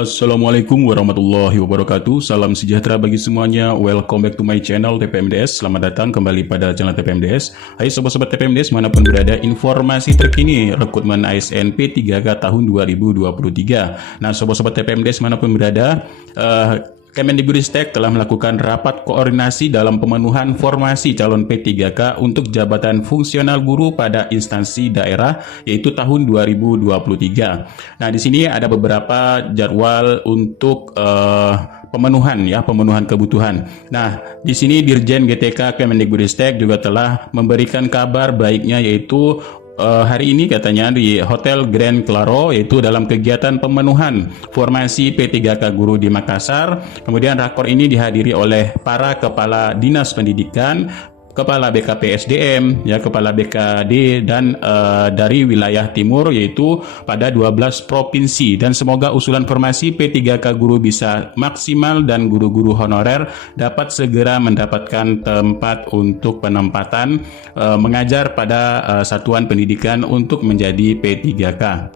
Assalamualaikum warahmatullahi wabarakatuh. Salam sejahtera bagi semuanya. Welcome back to my channel TPMDS. Selamat datang kembali pada channel TPMDS. Hai sobat-sobat TPMDS manapun berada, informasi terkini rekrutmen ASN P3K tahun 2023. Nah, sobat-sobat TPMDS manapun berada, Kemendikbudristek telah melakukan rapat koordinasi dalam pemenuhan formasi calon P3K untuk jabatan fungsional guru pada instansi daerah yaitu tahun 2023. Nah, di sini ada beberapa jadwal untuk pemenuhan kebutuhan. Nah, di sini Dirjen GTK Kemendikbudristek juga telah memberikan kabar baiknya yaitu hari ini katanya di Hotel Grand Claro yaitu dalam kegiatan pemenuhan formasi P3K guru di Makassar. Kemudian rakor ini dihadiri oleh para kepala dinas pendidikan, kepala BKP SDM, kepala BKD dan dari wilayah timur yaitu pada 12 provinsi, dan semoga usulan formasi P3K guru bisa maksimal dan guru-guru honorer dapat segera mendapatkan tempat untuk penempatan mengajar pada satuan pendidikan untuk menjadi P3K.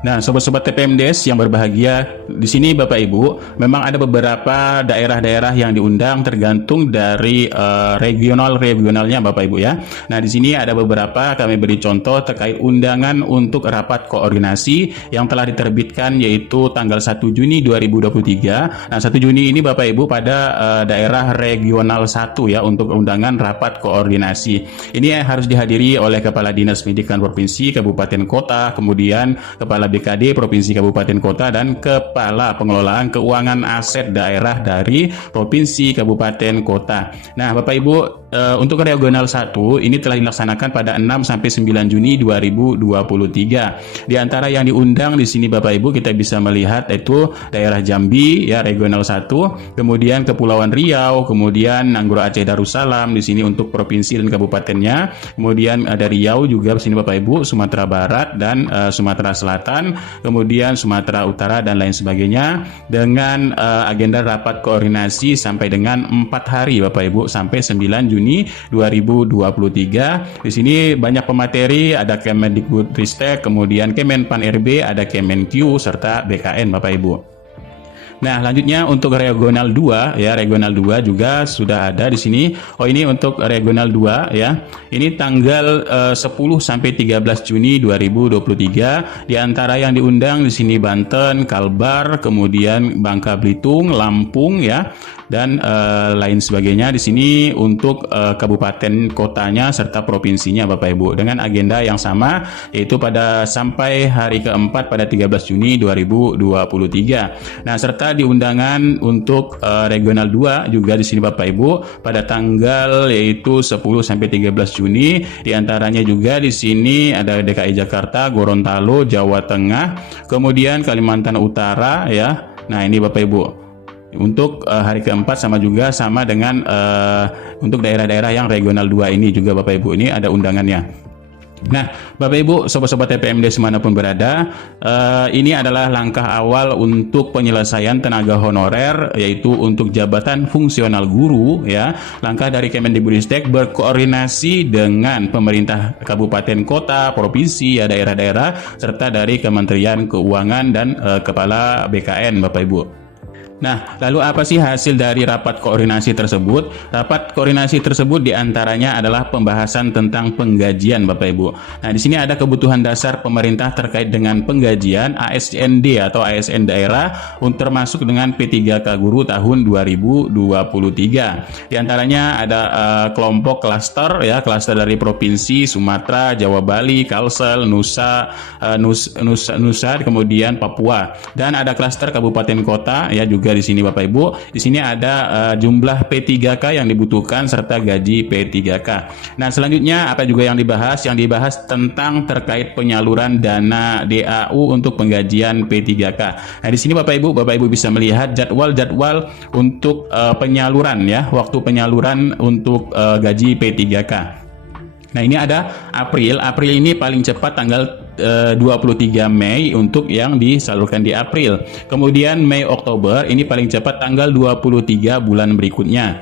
Nah, sobat-sobat TPMDS yang berbahagia, di sini Bapak Ibu, memang ada beberapa daerah-daerah yang diundang tergantung dari regionalnya Bapak Ibu ya. Nah, di sini ada beberapa kami beri contoh terkait undangan untuk rapat koordinasi yang telah diterbitkan yaitu tanggal 1 Juni 2023. Nah, 1 Juni ini Bapak Ibu pada daerah regional 1 ya untuk undangan rapat koordinasi. Ini harus dihadiri oleh Kepala Dinas Pendidikan Provinsi, Kabupaten Kota, kemudian Kepala BKD Provinsi Kabupaten Kota dan Kepala Pengelolaan Keuangan Aset Daerah dari Provinsi Kabupaten Kota. Nah, Bapak Ibu, untuk regional 1 ini telah dilaksanakan pada 6 sampai 9 Juni 2023. Di antara yang diundang di sini Bapak Ibu kita bisa melihat itu daerah Jambi ya regional 1, kemudian Kepulauan Riau, kemudian Nanggro Aceh Darussalam di sini untuk provinsi dan kabupatennya. Kemudian ada Riau juga di sini Bapak Ibu, Sumatera Barat dan Sumatera Selatan, kemudian Sumatera Utara dan lain sebagainya, dengan agenda rapat koordinasi sampai dengan 4 hari Bapak Ibu sampai 9 Juni 2023. Di sini banyak pemateri, ada Kemendikbudristek, kemudian Kemenpan RB, ada Kemenq serta BKN Bapak Ibu. Nah, selanjutnya untuk regional 2 ya, regional 2 juga sudah ada di sini. Oh, ini untuk regional 2 ya. Ini tanggal 10 sampai 13 Juni 2023. Di antara yang diundang di sini Banten, Kalbar, kemudian Bangka Belitung, Lampung ya, dan lain sebagainya. Di sini untuk kabupaten kotanya serta provinsinya Bapak Ibu dengan agenda yang sama yaitu pada sampai hari keempat pada 13 Juni 2023. Nah, serta di undangan untuk regional 2 juga di sini Bapak Ibu pada tanggal yaitu 10 sampai 13 Juni. Di antaranya juga di sini ada DKI Jakarta, Gorontalo, Jawa Tengah, kemudian Kalimantan Utara ya. Nah, ini Bapak Ibu. Untuk hari keempat sama dengan untuk daerah-daerah yang regional 2 ini juga Bapak Ibu, ini ada undangannya. Nah, Bapak Ibu, sobat-sobat TPMDS manapun berada, ini adalah langkah awal untuk penyelesaian tenaga honorer yaitu untuk jabatan fungsional guru ya. Langkah dari Kemendikbudristek berkoordinasi dengan pemerintah kabupaten kota, provinsi ya, daerah-daerah serta dari Kementerian Keuangan dan Kepala BKN Bapak Ibu. Nah, lalu apa sih hasil dari rapat koordinasi tersebut? Rapat koordinasi tersebut diantaranya adalah pembahasan tentang penggajian Bapak Ibu. Nah, di sini ada kebutuhan dasar pemerintah terkait dengan penggajian ASND atau ASN daerah termasuk dengan P3K guru tahun 2023. Di antaranya ada kelompok klaster ya, klaster dari provinsi Sumatera, Jawa, Bali, Kalsel, Nusa, kemudian Papua, dan ada klaster kabupaten kota ya juga di sini Bapak Ibu. Di sini ada jumlah P3K yang dibutuhkan serta gaji P3K. Nah, selanjutnya apa juga yang dibahas? Yang dibahas tentang terkait penyaluran dana DAU untuk penggajian P3K. Nah, di sini Bapak Ibu bisa melihat jadwal-jadwal untuk penyaluran ya, waktu penyaluran untuk gaji P3K. Nah, ini ada April ini paling cepat tanggal 23 Mei untuk yang disalurkan di April. Kemudian Mei Oktober ini paling cepat tanggal 23 bulan berikutnya.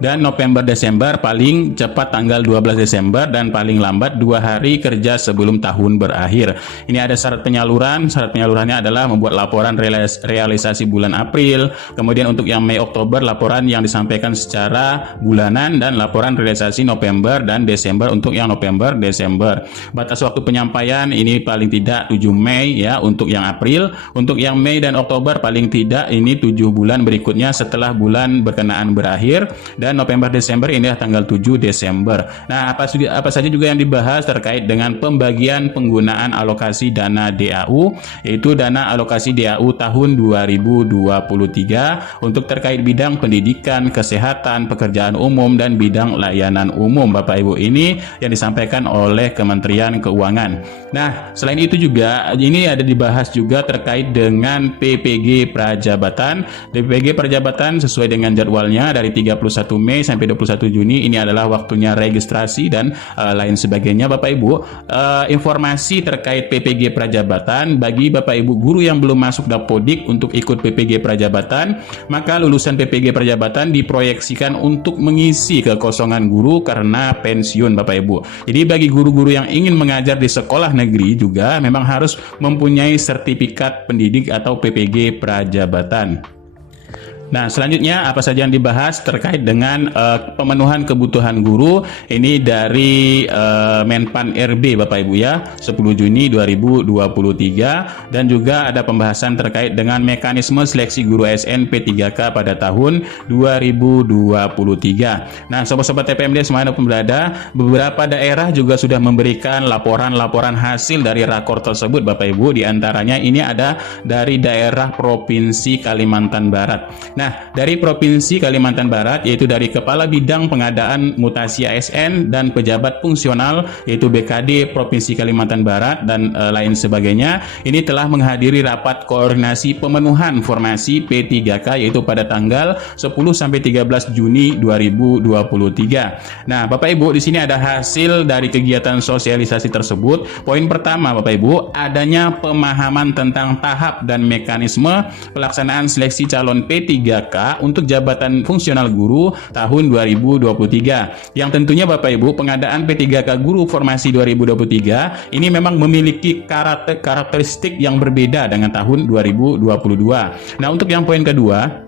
dan November Desember paling cepat tanggal 12 Desember dan paling lambat 2 hari kerja sebelum tahun berakhir. Ini ada syarat penyaluran. Syarat penyalurannya adalah membuat laporan realisasi bulan April, kemudian untuk yang Mei Oktober laporan yang disampaikan secara bulanan, dan laporan realisasi November dan Desember untuk yang November Desember. Batas waktu penyampaian ini paling tidak 7 Mei ya untuk yang April. Untuk yang Mei dan Oktober paling tidak ini 7 bulan berikutnya setelah bulan berkenaan berakhir, dan November Desember ini tanggal 7 Desember. Nah, apa saja juga yang dibahas terkait dengan pembagian penggunaan alokasi dana DAU, yaitu dana alokasi DAU tahun 2023 untuk terkait bidang pendidikan, kesehatan, pekerjaan umum, dan bidang layanan umum, Bapak Ibu. Ini yang disampaikan oleh Kementerian Keuangan. Nah, selain itu juga ini ada dibahas juga terkait dengan PPG Prajabatan. PPG Prajabatan sesuai dengan jadwalnya dari 31 Mei sampai 21 Juni ini adalah waktunya registrasi dan lain sebagainya, Bapak Ibu. Informasi terkait PPG Prajabatan bagi Bapak Ibu guru yang belum masuk Dapodik untuk ikut PPG Prajabatan, maka lulusan PPG Prajabatan diproyeksikan untuk mengisi kekosongan guru karena pensiun, Bapak Ibu. Jadi bagi guru-guru yang ingin mengajar di sekolah negeri juga memang harus mempunyai sertifikat pendidik atau PPG Prajabatan. Nah, selanjutnya apa saja yang dibahas terkait dengan pemenuhan kebutuhan guru ini dari Menpan RB, Bapak Ibu ya, 10 Juni 2023, dan juga ada pembahasan terkait dengan mekanisme seleksi guru ASN P3K pada tahun 2023. Nah, sobat-sobat TPMD semuanya pun berada, beberapa daerah juga sudah memberikan laporan-laporan hasil dari rakor tersebut, Bapak Ibu. Di antaranya ini ada dari daerah Provinsi Kalimantan Barat. Nah, dari Provinsi Kalimantan Barat yaitu dari Kepala Bidang Pengadaan Mutasi ASN dan pejabat fungsional yaitu BKD Provinsi Kalimantan Barat dan lain sebagainya, ini telah menghadiri rapat koordinasi pemenuhan formasi P3K yaitu pada tanggal 10 sampai 13 Juni 2023. Nah, Bapak Ibu, di sini ada hasil dari kegiatan sosialisasi tersebut. Poin pertama, Bapak Ibu, adanya pemahaman tentang tahap dan mekanisme pelaksanaan seleksi calon P3K untuk jabatan fungsional guru tahun 2023. Yang tentunya Bapak Ibu, pengadaan P3K guru formasi 2023 ini memang memiliki karakteristik yang berbeda dengan tahun 2022. Nah, untuk yang poin kedua,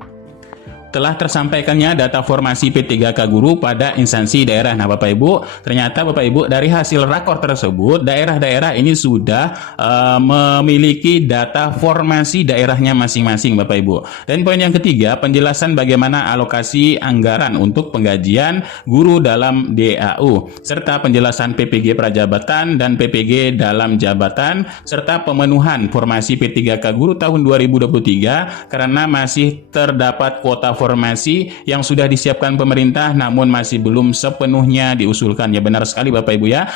telah tersampaikannya data formasi P3K guru pada instansi daerah. Nah, Bapak Ibu, ternyata Bapak Ibu dari hasil rakor tersebut, daerah-daerah ini sudah memiliki data formasi daerahnya masing-masing, Bapak Ibu. Dan poin yang ketiga, penjelasan bagaimana alokasi anggaran untuk penggajian guru dalam DAU, serta penjelasan PPG Prajabatan dan PPG dalam jabatan, serta pemenuhan formasi P3K guru tahun 2023 karena masih terdapat kuota formasi yang sudah disiapkan pemerintah namun masih belum sepenuhnya diusulkan. Ya, benar sekali Bapak Ibu ya.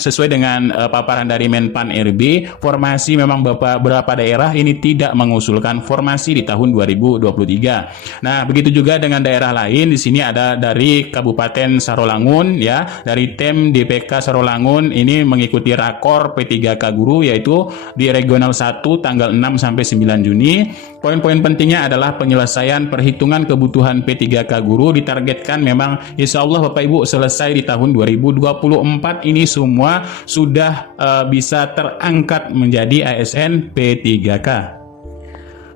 Sesuai dengan paparan dari Menpan RB, formasi memang beberapa daerah ini tidak mengusulkan formasi di tahun 2023. Nah, begitu juga dengan daerah lain. Di sini ada dari Kabupaten Sarolangun ya, dari TEM DPK Sarolangun ini mengikuti rakor P3K guru yaitu di Regional 1 tanggal 6 sampai 9 Juni. Poin-poin pentingnya adalah penyelesaian perhitungan kebutuhan P3K guru ditargetkan memang insya Allah Bapak Ibu selesai di tahun 2024 ini semua sudah bisa terangkat menjadi ASN P3K.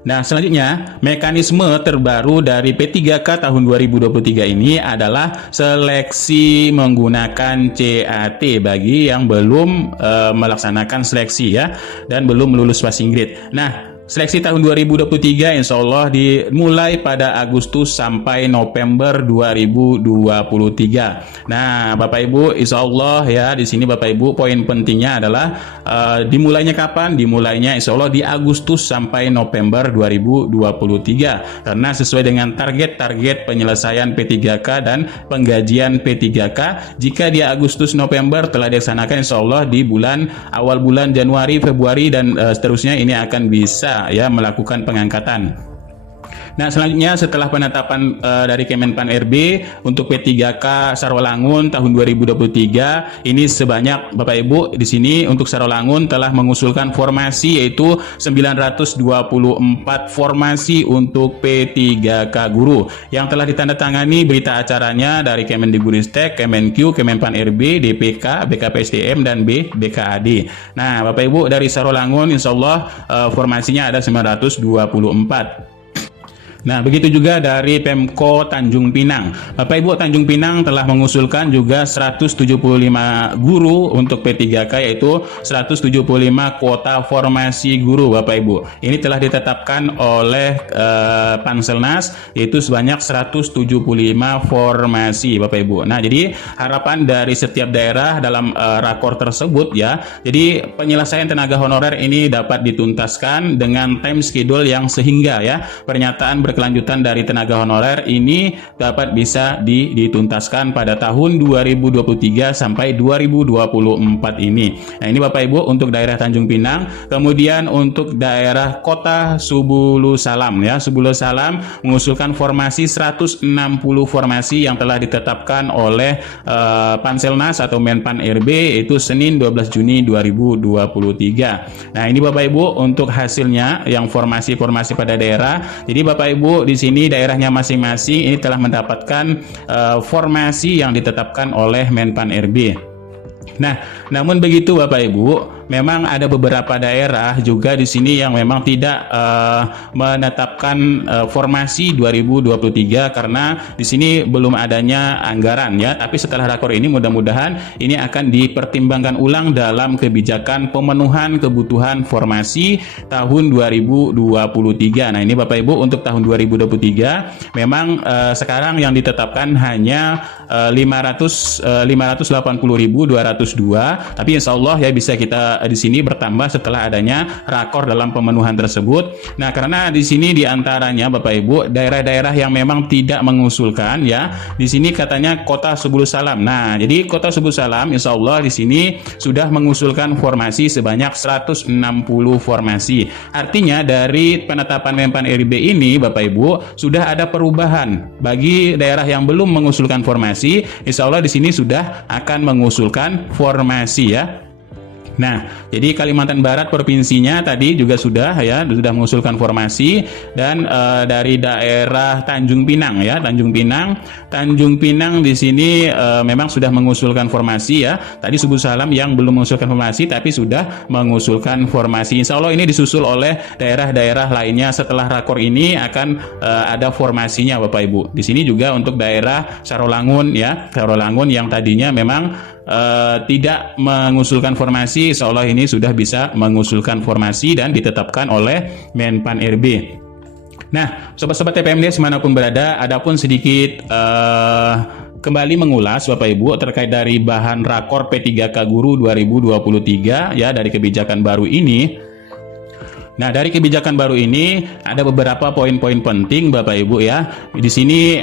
Nah, selanjutnya mekanisme terbaru dari P3K tahun 2023 ini adalah seleksi menggunakan CAT bagi yang belum melaksanakan seleksi ya dan belum lulus passing grade. Nah, seleksi tahun 2023 insya Allah dimulai pada Agustus sampai November 2023. Nah, Bapak Ibu, insya Allah ya di sini Bapak Ibu poin pentingnya adalah dimulainya kapan? Dimulainya insya Allah di Agustus sampai November 2023 karena sesuai dengan target-target penyelesaian P3K dan penggajian P3K. Jika di Agustus November telah dilaksanakan insya Allah di awal bulan Januari, Februari dan seterusnya ini akan bisa ya melakukan pengangkatan. Nah, selanjutnya setelah penetapan dari Kemenpan RB untuk P3K Sarolangun tahun 2023, ini sebanyak Bapak Ibu di sini untuk Sarolangun telah mengusulkan formasi yaitu 924 formasi untuk P3K guru yang telah ditandatangani berita acaranya dari Kemendikbudristek, Kemenq, Kemenpan RB, DPK, BKPSDM dan BKAD. Nah, Bapak Ibu dari Sarolangun insya Allah formasinya ada 924. Nah, begitu juga dari Pemko Tanjung Pinang. Bapak Ibu, Tanjung Pinang telah mengusulkan juga 175 guru untuk P3K, yaitu 175 kuota formasi guru Bapak Ibu. Ini telah ditetapkan oleh Panselnas, yaitu sebanyak 175 formasi Bapak Ibu. Nah, jadi harapan dari setiap daerah dalam rakor tersebut ya, jadi penyelesaian tenaga honorer ini dapat dituntaskan dengan time schedule yang sehingga ya pernyataan berkelanjutan dari tenaga honorer ini dapat bisa dituntaskan pada tahun 2023 sampai 2024 ini. Nah, ini Bapak Ibu untuk daerah Tanjung Pinang. Kemudian untuk daerah Kota Subulu Salam ya, Subulu Salam mengusulkan formasi 160 formasi yang telah ditetapkan oleh Panselnas atau Menpan RB, yaitu Senin 12 Juni 2023. Nah, ini Bapak Ibu untuk hasilnya yang formasi-formasi pada daerah. Jadi Bapak Ibu di sini daerahnya masing-masing ini telah mendapatkan formasi yang ditetapkan oleh Menpan RB. Nah, namun begitu Bapak Ibu, memang ada beberapa daerah juga di sini yang memang tidak menetapkan formasi 2023 karena di sini belum adanya anggaran ya. Tapi setelah rakor ini mudah-mudahan ini akan dipertimbangkan ulang dalam kebijakan pemenuhan kebutuhan formasi tahun 2023. Nah, ini Bapak Ibu untuk tahun 2023 memang sekarang yang ditetapkan hanya 580.202, tapi insya Allah ya bisa kita di sini bertambah setelah adanya rakor dalam pemenuhan tersebut. Nah, karena di sini diantaranya Bapak Ibu daerah-daerah yang memang tidak mengusulkan ya, di sini katanya Kota Subulu Salam. Nah, jadi Kota Subulu Salam insya Allah di sini sudah mengusulkan formasi sebanyak 160 formasi. Artinya dari penetapan Menpan RB ini Bapak Ibu sudah ada perubahan bagi daerah yang belum mengusulkan formasi. Insya Allah di sini sudah akan mengusulkan formasi ya. Nah, jadi Kalimantan Barat provinsinya tadi juga sudah mengusulkan formasi, dan dari daerah Tanjung Pinang ya, Tanjung Pinang di sini memang sudah mengusulkan formasi ya. Tadi Subulu Salam yang belum mengusulkan formasi tapi sudah mengusulkan formasi. Insya Allah ini disusul oleh daerah-daerah lainnya setelah rakor ini akan ada formasinya Bapak Ibu. Di sini juga untuk daerah Sarolangun ya, Sarolangun yang tadinya memang tidak mengusulkan formasi, insya Allah ini sudah bisa mengusulkan formasi dan ditetapkan oleh Menpan RB. Nah, sobat-sobat TPMD dimanapun berada, adapun sedikit kembali mengulas Bapak Ibu terkait dari bahan rakor P3K Guru 2023 ya, dari kebijakan baru ini. Nah, dari kebijakan baru ini ada beberapa poin-poin penting Bapak Ibu ya. Di sini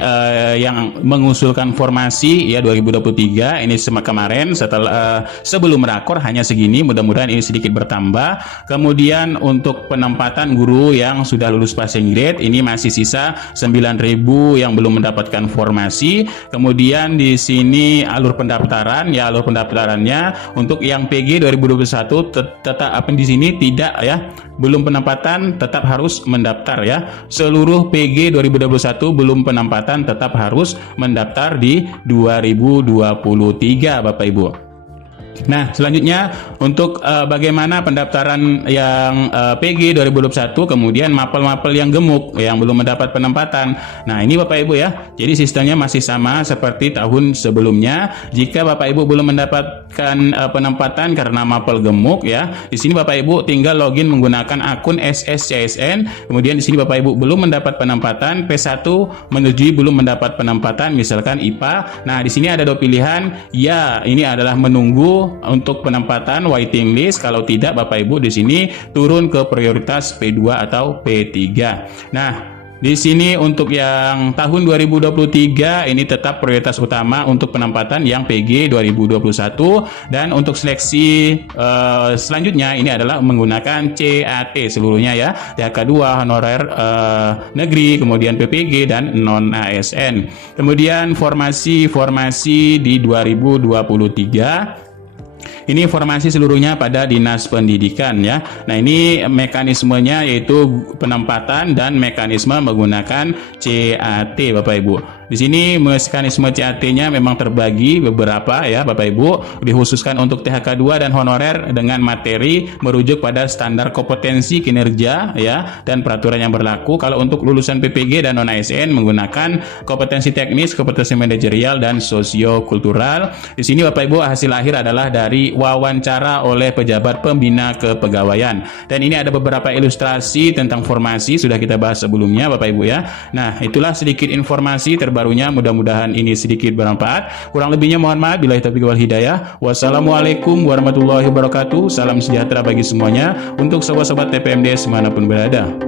yang mengusulkan formasi ya 2023 ini kemarin setelah sebelum rakor hanya segini, mudah-mudahan ini sedikit bertambah. Kemudian untuk penempatan guru yang sudah lulus passing grade ini masih sisa 9.000 yang belum mendapatkan formasi. Kemudian di sini alur pendaftaran ya, alur pendaftarannya untuk yang PG 2021 tetap di sini tidak ya, belum penempatan tetap harus mendaftar ya. Seluruh PG 2021 belum penempatan tetap harus mendaftar di 2023 Bapak Ibu. Nah, selanjutnya untuk bagaimana pendaftaran yang PG 2021, kemudian mapel-mapel yang gemuk yang belum mendapat penempatan. Nah, ini Bapak Ibu ya. Jadi sistemnya masih sama seperti tahun sebelumnya. Jika Bapak Ibu belum mendapatkan penempatan karena mapel gemuk ya, di sini Bapak Ibu tinggal login menggunakan akun SSCSN. Kemudian di sini Bapak Ibu belum mendapat penempatan P1 menyetujui belum mendapat penempatan misalkan IPA. Nah, di sini ada dua pilihan. Ya, ini adalah menunggu untuk penempatan waiting list. Kalau tidak Bapak Ibu di sini turun ke prioritas P2 atau P3. Nah, Di sini untuk yang tahun 2023 ini tetap prioritas utama untuk penempatan yang PG 2021, dan untuk seleksi selanjutnya ini adalah menggunakan CAT seluruhnya ya, THK 2, honorer negeri, kemudian PPG dan non ASN. Kemudian formasi di 2023 ini informasi seluruhnya pada Dinas Pendidikan ya. Nah, ini mekanismenya yaitu penempatan dan mekanisme menggunakan CAT Bapak Ibu. Di sini mekanisme CAT-nya memang terbagi beberapa ya Bapak Ibu, dikhususkan untuk THK 2 dan honorer dengan materi merujuk pada standar kompetensi kinerja ya dan peraturan yang berlaku. Kalau untuk lulusan PPG dan non ASN menggunakan kompetensi teknis, kompetensi manajerial dan sosiokultural. Di sini Bapak Ibu hasil akhir adalah dari wawancara oleh pejabat pembina kepegawaian. Dan ini ada beberapa ilustrasi tentang formasi sudah kita bahas sebelumnya Bapak Ibu ya. Nah, itulah sedikit informasi terbarunya, mudah-mudahan ini sedikit bermanfaat. Kurang lebihnya mohon maaf, billahi taufiq wal hidayah. Wassalamualaikum warahmatullahi wabarakatuh. Salam sejahtera bagi semuanya untuk sobat-sobat TPMD dimanapun berada.